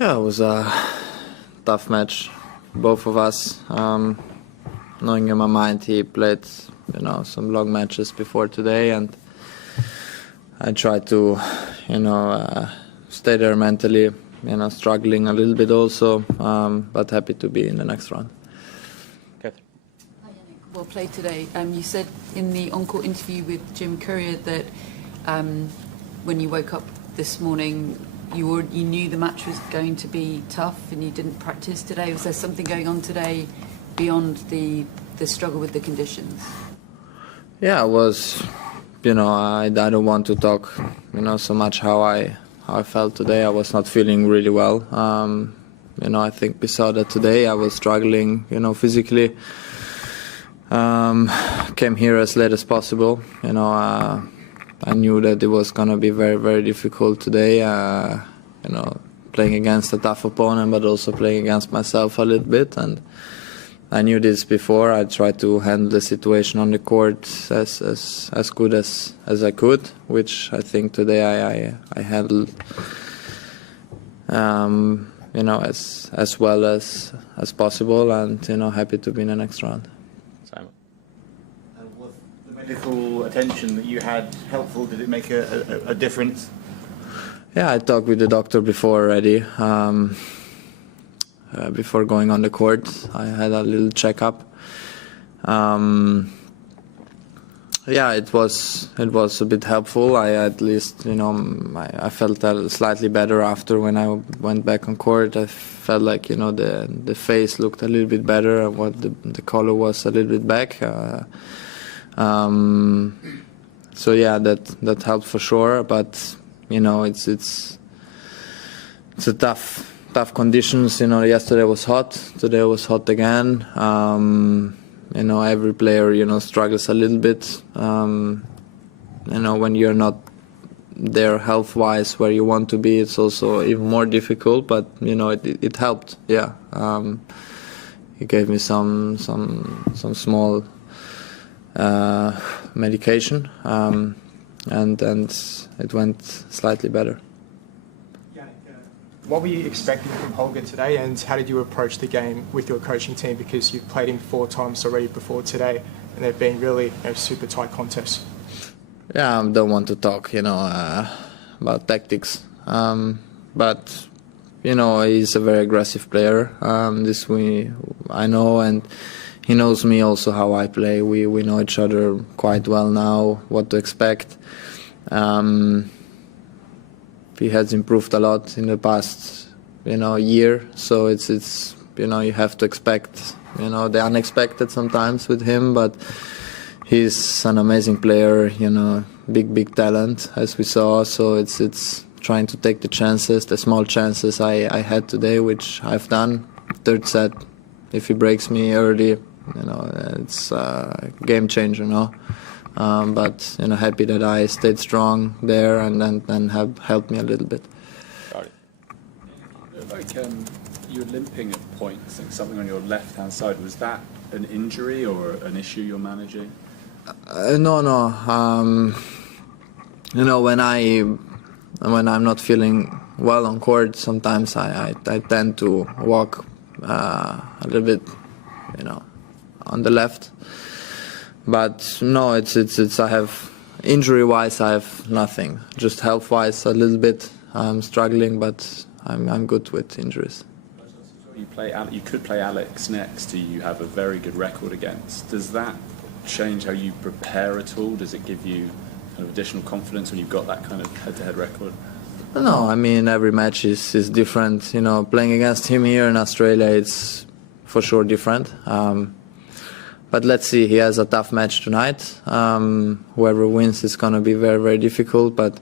Yeah, it was a tough match, both of us. Knowing in my mind he played, some long matches before today, and I tried to, stay there mentally, struggling a little bit also, but happy to be in the next round. Quatre. Hi, Jannik. Well played today. You said in the on-court interview with Jim Courier that when you woke up this morning, you knew the match was going to be tough and you didn't practice today. Was there something going on today beyond the struggle with the conditions? Yeah, it was, I don't want to talk, so much how I felt today. I was not feeling really well. I think we saw that today. I was struggling, physically. Came here as late as possible. I knew that it was going to be very, very difficult today. Playing against a tough opponent, but also playing against myself a little bit. And I knew this before. I tried to handle the situation on the court as good as I could, which I think today I handled, as well as possible, and happy to be in the next round. Simon. Was the medical attention that you had helpful? Did it make a difference? Yeah, I talked with the doctor before already. Before going on the court, I had a little checkup. Yeah, it was a bit helpful. I at least, I felt slightly better after when I went back on court. I felt like, the face looked a little bit better and what the color was a little bit back. So yeah, that helped for sure. But it's a tough conditions. Yesterday was hot, today was hot again. Every player, struggles a little bit. When you're not there health-wise where you want to be, it's also even more difficult. But it helped. Yeah, he gave me some small medication, and it went slightly better. What were you expecting from Holger today, and how did you approach the game with your coaching team? Because you've played him 4 times already before today, and they've been really super tight contests. Yeah, I don't want to talk, about tactics. But he's a very aggressive player. I know, and he knows me also how I play. We know each other quite well now, what to expect. He has improved a lot in the past, year. So it's you have to expect, the unexpected sometimes with him. But he's an amazing player, big talent as we saw. So it's trying to take the chances, the small chances I had today, which I've done. Third set, if he breaks me early, it's a game changer, but happy that I stayed strong there and have helped me a little bit. Got it. Like you were limping at points, I think something on your left-hand side. Was that an injury or an issue you're managing? No. When I'm not feeling well on court, sometimes I tend to walk a little bit, on the left. But no, it's I have injury-wise I have nothing. Just health-wise a little bit. I'm struggling, but I'm good with injuries. You could play Alex next, who you have a very good record against. Does that change how you prepare at all? Does it give you kind of additional confidence when you've got that kind of head-to-head record? No, I mean every match is different. Playing against him here in Australia, it's for sure different. But let's see, he has a tough match tonight. Whoever wins is going to be very, very difficult, but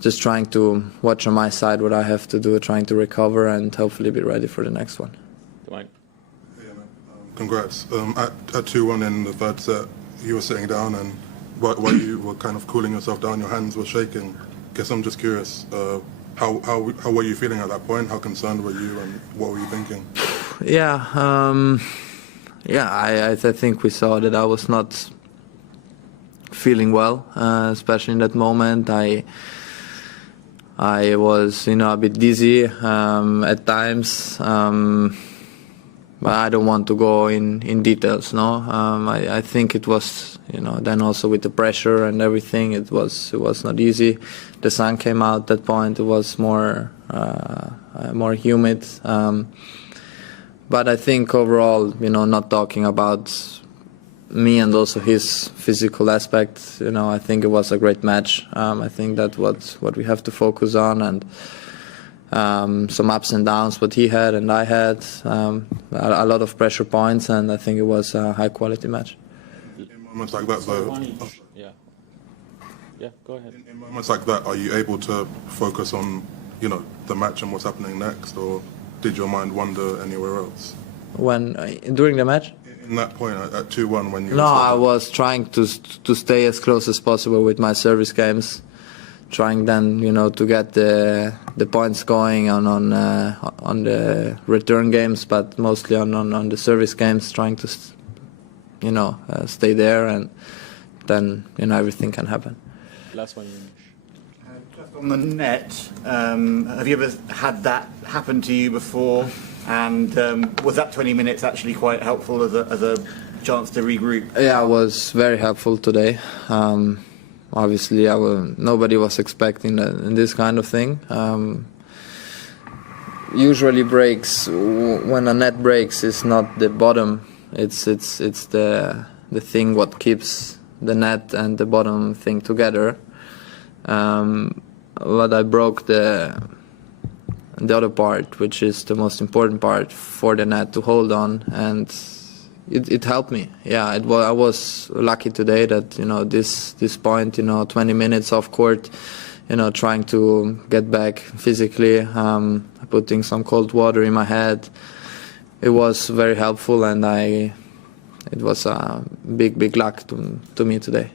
just trying to watch on my side what I have to do, trying to recover and hopefully be ready for the next one. Dwayne. Yeah, man. Congrats. At 2-1 in the third set, you were sitting down, and while you were kind of cooling yourself down, your hands were shaking. Guess I'm just curious, how were you feeling at that point? How concerned were you, and what were you thinking? I think we saw that I was not feeling well, especially in that moment. I was, a bit dizzy at times. But I don't want to go in details, no. I think it was, then also with the pressure and everything, it was not easy. The sun came out at that point. It was more humid. But I think overall, not talking about me and also his physical aspect, I think it was a great match. I think that's what we have to focus on, and some ups and downs what he had and I had, a lot of pressure points, and I think it was a high quality match. In moments like that, though, Yeah, go ahead. in moments like that, are you able to focus on, the match and what's happening next, or did your mind wander anywhere else? During the match? In that point at 2-1 when you... No, I was trying to stay as close as possible with my service games, trying then, to get the points going on the return games, but mostly on the service games, trying to, stay there, and then, everything can happen. Last one. Just on the net, have you ever had that happen to you before? And was that 20 minutes actually quite helpful as a chance to regroup? Yeah, it was very helpful today. Obviously, nobody was expecting this kind of thing. Usually breaks, when a net breaks, is not the bottom. It's the thing what keeps the net and the bottom thing together. But I broke the other part, which is the most important part for the net to hold on, and it helped me. Yeah, I was lucky today that this point, 20 minutes off court, trying to get back physically, putting some cold water in my head. It was very helpful, and it was a big luck to me today.